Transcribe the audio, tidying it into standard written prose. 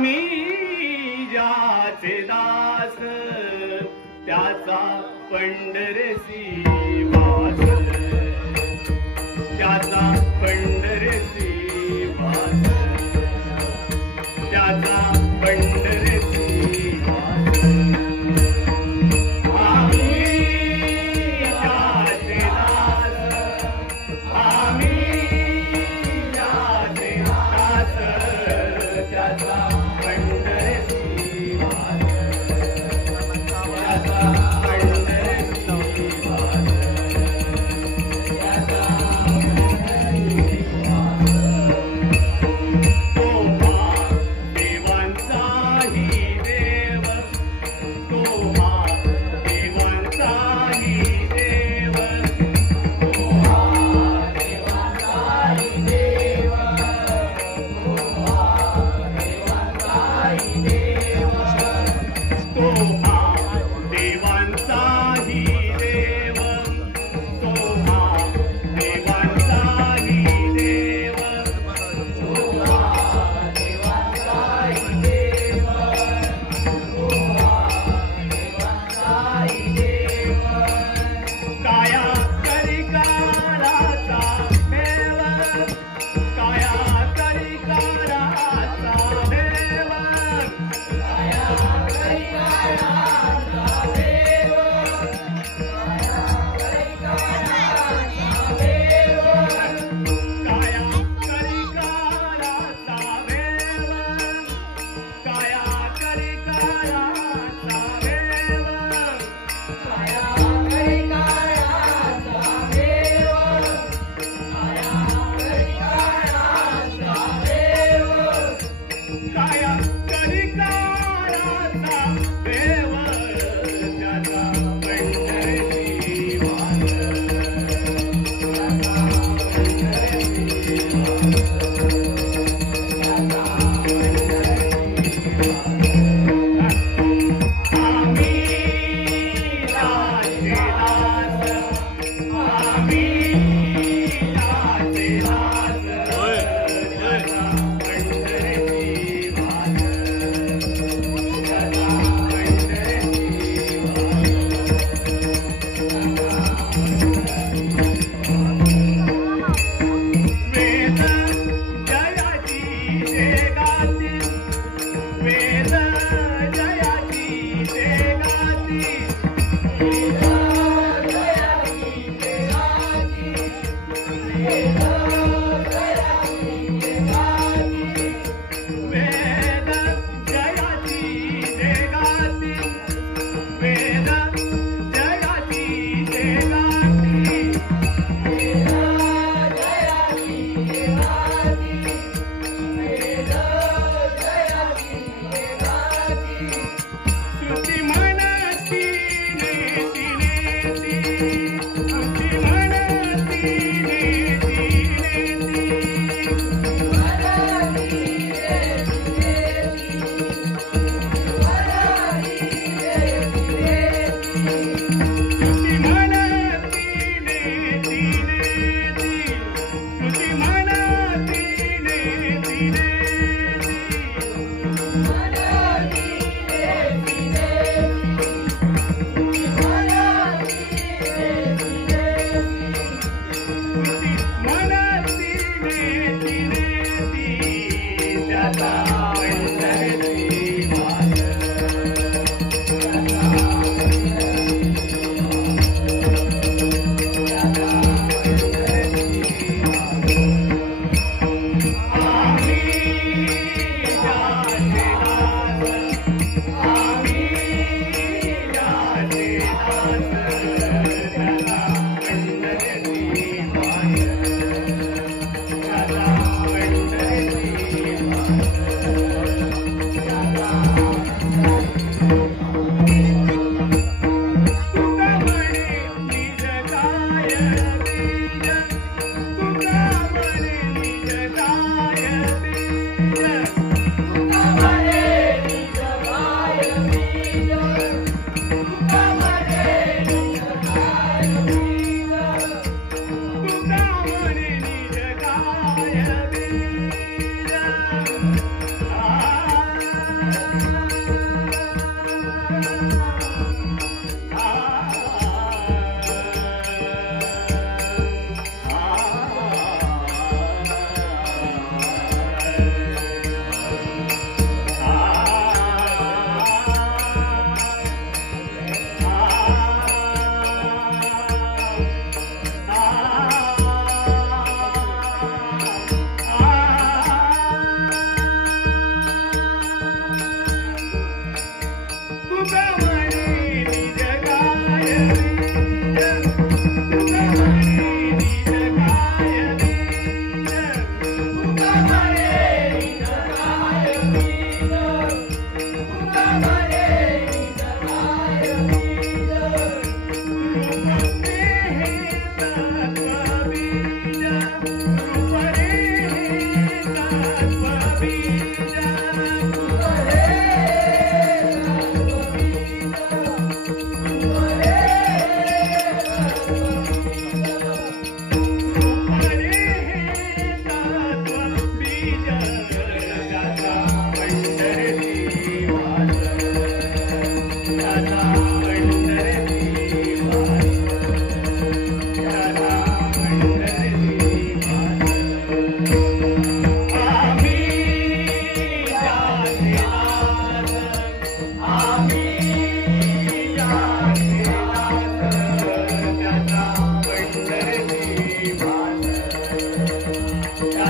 आम्ही ज्याचे दास त्याचा पंढरसी वास, त्याचा पंढरसी वास, त्याचा पंढरसी वास. आम्ही ज्याचे दास, आम्ही ज्याचे दास त्याचा पंढरसी वास, त्याचा पंढरसी वास, त्याचा पंढरसी वास. तो देवांचाही देव, तो देवांचाही देव, तो देवांचाही देव, तो देवांचाही देव, तो देवांचाही देव, तो देवांचाही देव, तो देवांचाही देव, तो देवांचाही देव. काया करिकाराचा देव, काया करिकाराचा देव, काया करिकाराचा देव, काया करिकाराचा देव, काया करिकाराचा देव, काया करिकाराचा देव, काया करिकाराचा देव, काया करिकाराचा देव, काया करिकाराचा देव त्याचा पंढरसी वास, त्याचा पंढरसी वास, त्याचा पंढरसी वास. आम्ही ज्याचे दास, आम्ही ज्याचे दास त्याचा पंढरसी वास, त्याचा पंढरसी वास. वेद जयाची ते गातील, वेद जयाची ते गातील, वेद जयाची ते गातील, वेद जयाची ते गातील, वेद जयाची ते गातील, वेद जयाची ते गातील, वेद जयाची ते गातील, वेद जयाची ते गातील. श्रुती म्हणती नेती नेती, श्रुती म्हणती नेती नेती, म्हणती नेती नेती, म्हणती नेती नेती, श्रुती म्हणती नेती नेती, श्रुती म्हणती नेती नेती, म्हणती नेती नेती, त्याचा पंढरसी वास, त्याचा पंढरसी वास, त्याचा पंढरसी वास. आम्ही ज्याचे दास, आम्ही ज्याचे दास त्याचा पंढरसी वास, त्याचा पंढरसी वास, त्याचा तुका म्हणे निज काय बीज, तुका म्हणे निज काय बीज, तुका म्हणे निज काय बीज, तुका म्हणे निज काय काय